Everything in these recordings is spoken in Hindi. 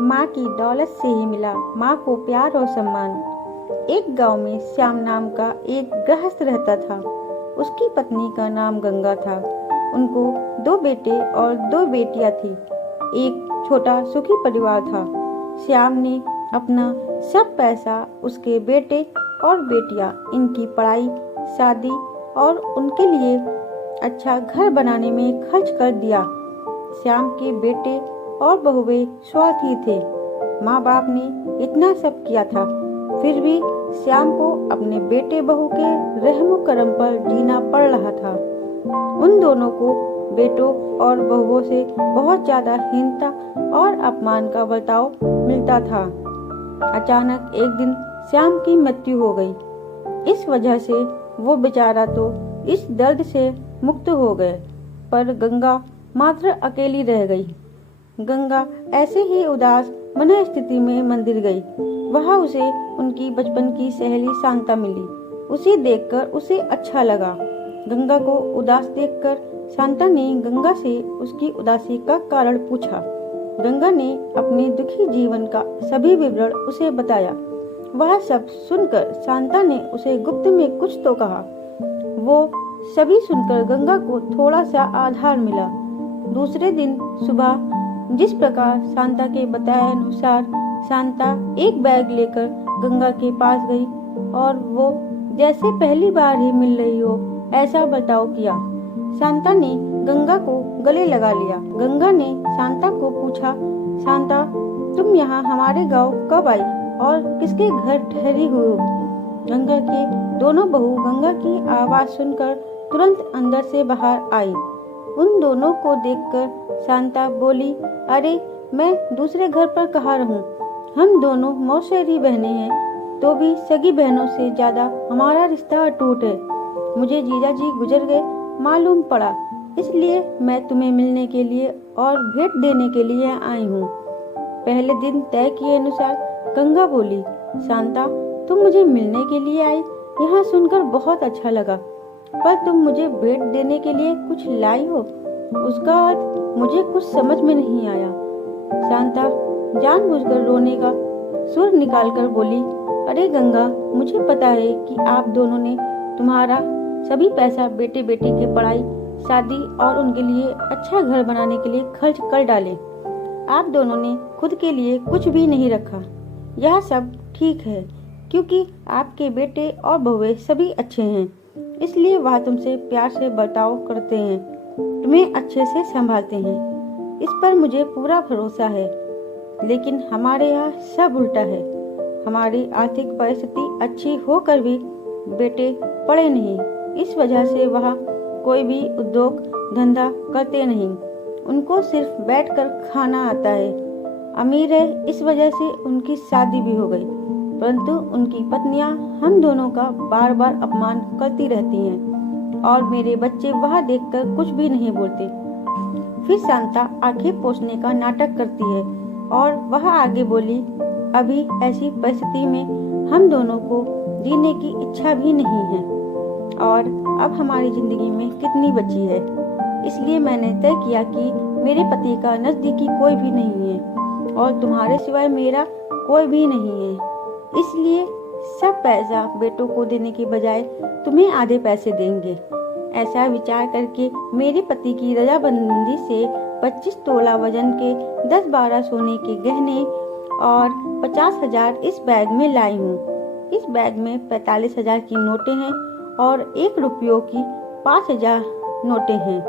माँ की दौलत से ही मिला माँ को प्यार और सम्मान। एक गांव में श्याम नाम का एक गृहस्थ रहता था। उसकी पत्नी का नाम गंगा था। उनको 2 बेटे और 2 बेटियां थी। एक छोटा सुखी परिवार था। श्याम ने अपना सब पैसा उसके बेटे और बेटियां इनकी पढ़ाई, शादी और उनके लिए अच्छा घर बनाने में खर्च कर दिया। श्याम के बेटे और बहुएं स्वार्थी थे। माँ बाप ने इतना सब किया था, फिर भी श्याम को अपने बेटे बहू के रहमो करम पर जीना पड़ रहा था। उन दोनों को बेटों और बहुओं से बहुत ज्यादा हीनता और अपमान का बर्ताव मिलता था। अचानक एक दिन श्याम की मृत्यु हो गई। इस वजह से वो बेचारा तो इस दर्द से मुक्त हो गए, पर गंगा मात्र अकेली रह गई। गंगा ऐसे ही उदास मन स्थिति में मंदिर गई। वहां उसे उनकी बचपन की सहेली शांता मिली। उसे देखकर उसे अच्छा लगा। गंगा को उदास देखकर शांता ने गंगा से उसकी उदासी का कारण पूछा। गंगा ने अपने दुखी जीवन का सभी विवरण उसे बताया। वह सब सुनकर शांता ने उसे गुप्त में कुछ तो कहा। वो सभी सुनकर गंगा को थोड़ा सा आधार मिला। दूसरे दिन सुबह जिस प्रकार शांता के बताए अनुसार शांता एक बैग लेकर गंगा के पास गई और वो जैसे पहली बार ही मिल रही हो ऐसा बर्ताव किया। शांता ने गंगा को गले लगा लिया। गंगा ने शांता को पूछा, शांता तुम यहाँ हमारे गांव कब आई और किसके घर ठहरी हुई हो? गंगा के दोनों बहू गंगा की आवाज सुनकर तुरंत अंदर से बाहर आई। उन दोनों को देखकर शांता बोली, अरे मैं दूसरे घर पर कहाँ रहूं? हम दोनों मौसेरी बहनें हैं, तो भी सगी बहनों से ज्यादा हमारा रिश्ता अटूट है। मुझे जीजा जी गुजर गए मालूम पड़ा, इसलिए मैं तुम्हें मिलने के लिए और भेंट देने के लिए आई हूँ। पहले दिन तय किए अनुसार गंगा बोली, शांता तुम मुझे मिलने के लिए आई, यहाँ सुनकर बहुत अच्छा लगा, पर तुम मुझे भेंट देने के लिए कुछ लाई हो, उसका अर्थ मुझे कुछ समझ में नहीं आया। शांता जानबूझकर रोने का सुर निकालकर बोली, अरे गंगा, मुझे पता है कि आप दोनों ने तुम्हारा सभी पैसा बेटे बेटी की पढ़ाई, शादी और उनके लिए अच्छा घर बनाने के लिए खर्च कर डाले। आप दोनों ने खुद के लिए कुछ भी नहीं रखा। यह सब ठीक है, क्योंकि आपके बेटे और बहुएं सभी अच्छे हैं, इसलिए वह तुमसे प्यार से बर्ताव करते हैं, तुम्हें अच्छे से संभालते हैं। इस पर मुझे पूरा भरोसा है। लेकिन हमारे यहाँ सब उल्टा है। हमारी आर्थिक परिस्थिति अच्छी होकर भी बेटे पढ़े नहीं। इस वजह से वह कोई भी उद्योग धंधा करते नहीं। उनको सिर्फ बैठकर खाना आता है। अमीर है, इस वजह से उनकी शादी भी हो गई, परंतु उनकी पत्नियां हम दोनों का बार बार अपमान करती रहती हैं और मेरे बच्चे वह देखकर कुछ भी नहीं बोलते। फिर शांता आंखें पोंछने का नाटक करती है और वह आगे बोली, अभी ऐसी परिस्थिति में हम दोनों को जीने की इच्छा भी नहीं है और अब हमारी जिंदगी में कितनी बची है। इसलिए मैंने तय किया कि मेरे पति का नजदीकी कोई भी नहीं है और तुम्हारे सिवाय मेरा कोई भी नहीं है। इसलिए सब पैसा बेटों को देने के बजाय तुम्हें आधे पैसे देंगे। ऐसा विचार करके मेरे पति की रजामंदी से 25 तोला वजन के 10-12 सोने के गहने और 50,000 इस बैग में लाई हूँ। इस बैग में 45,000 की नोटें हैं और 1 रुपयों की 5,000 नोटें हैं।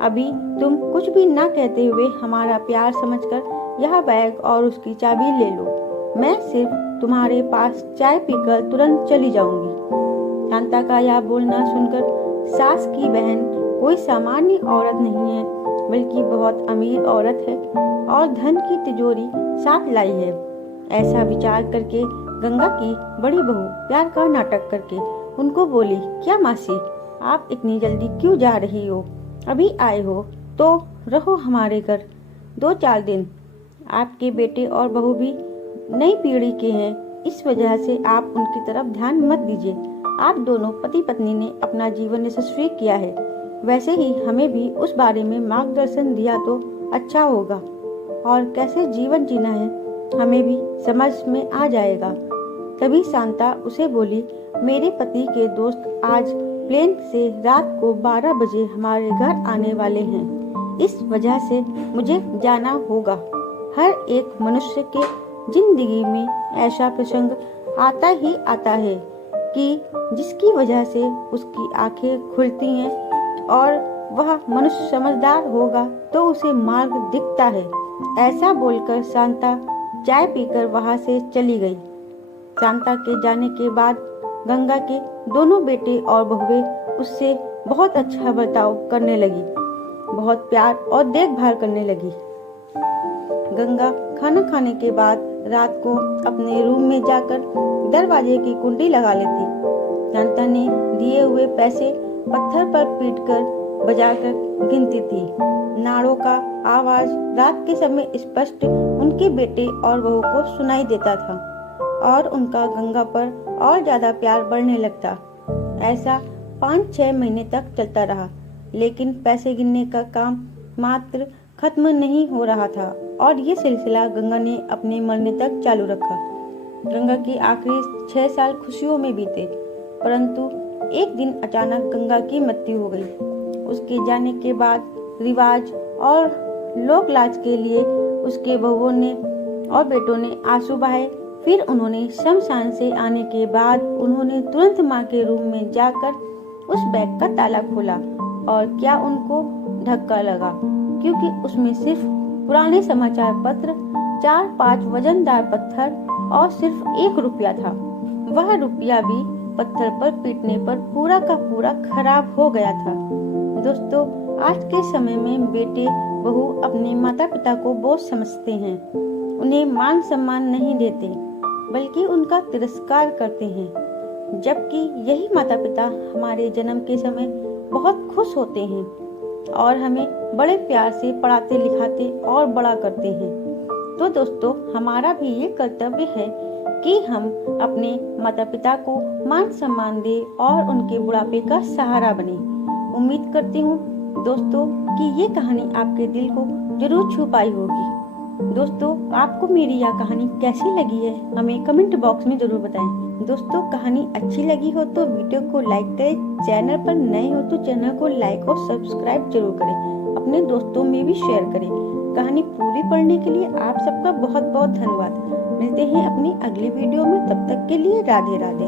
अभी तुम कुछ भी ना कहते हुए हमारा प्यार समझकर यह बैग और उसकी चाबी ले लो। मैं सिर्फ तुम्हारे पास चाय पीकर तुरंत चली जाऊंगी। शांता का यह बोलना सुनकर सास की बहन कोई सामान्य औरत नहीं है, बल्कि बहुत अमीर औरत है और धन की तिजोरी साथ लाई है। ऐसा विचार करके गंगा की बड़ी बहू प्यार का नाटक करके उनको बोली, क्या मासी, आप इतनी जल्दी क्यों जा रही हो? अभी आए हो तो रहो हमारे घर 2-4 दिन। आपके बेटे और बहू भी नई पीढ़ी के हैं, इस वजह से आप उनकी तरफ ध्यान मत दीजिए। आप दोनों पति पत्नी ने अपना जीवन यशस्वी किया है, वैसे ही हमें भी उस बारे में मार्गदर्शन दिया तो अच्छा होगा। और कैसे जीवन जीना है हमें भी समझ में आ जाएगा। तभी शांता उसे बोली, मेरे पति के दोस्त आज प्लेन से रात को 12 बजे हमारे घर आने वाले हैं। इस वजह से मुझे जाना होगा। हर एक मनुष्य के जिंदगी में ऐसा प्रसंग आता ही आता है कि जिसकी वजह से उसकी आंखें खुलती हैं और वह मनुष्य समझदार होगा तो उसे मार्ग दिखता है। ऐसा बोलकर शांता चाय पीकर वहां से चली गई। शांता के जाने के बाद गंगा के दोनों बेटे और बहुएं उससे बहुत अच्छा बर्ताव करने लगी, बहुत प्यार और देखभाल करने लगी। गंगा खाना खाने के बाद रात को अपने रूम में जाकर दरवाजे की कुंडी लगा लेती। शांता ने दिए हुए पैसे पत्थर पर पीटकर बजाकर गिनती थी। नाड़ों का आवाज रात के समय स्पष्ट उनके बेटे और बहू को सुनाई देता था और उनका गंगा पर और ज्यादा प्यार बढ़ने लगता। ऐसा 5-6 महीने तक चलता रहा, लेकिन पैसे गिनने का काम मात्र खत्म नहीं हो रहा था और ये सिलसिला गंगा ने अपने मरने तक चालू रखा। गंगा की आखिरी 6 साल खुशियों में बीते, परंतु एक दिन अचानक गंगा की मृत्यु हो गई। उसके जाने के बाद रिवाज और लोक लाज के लिए उसके बहुओं ने और बेटों ने आंसू बहाए। फिर उन्होंने शमशान से आने के बाद उन्होंने तुरंत माँ के रूम में जाकर उस बैग का ताला खोला और क्या उनको धक्का लगा, क्योंकि उसमें सिर्फ पुराने समाचार पत्र, 4-5 वजनदार पत्थर और सिर्फ 1 रुपया था। वह रुपया भी पत्थर पर पीटने पर पूरा का पूरा खराब हो गया था। दोस्तों, आज के समय में बेटे बहू अपने माता पिता को बोझ समझते हैं, उन्हें मान सम्मान नहीं देते बल्कि उनका तिरस्कार करते हैं, जबकि यही माता पिता हमारे जन्म के समय बहुत खुश होते हैं और हमें बड़े प्यार से पढ़ाते लिखाते और बड़ा करते हैं। तो दोस्तों, हमारा भी ये कर्तव्य है कि हम अपने माता पिता को मान सम्मान दें और उनके बुढ़ापे का सहारा बने। उम्मीद करती हूँ दोस्तों कि ये कहानी आपके दिल को जरूर छू पाई होगी। दोस्तों, आपको मेरी यह कहानी कैसी लगी है हमें कमेंट बॉक्स में जरूर बताएं। दोस्तों, कहानी अच्छी लगी हो तो वीडियो को लाइक करें, चैनल पर नए हो तो चैनल को लाइक और सब्सक्राइब जरूर करें, अपने दोस्तों में भी शेयर करें। कहानी पूरी पढ़ने के लिए आप सबका बहुत बहुत धन्यवाद। मिलते हैं अपनी अगली वीडियो में, तब तक के लिए राधे राधे।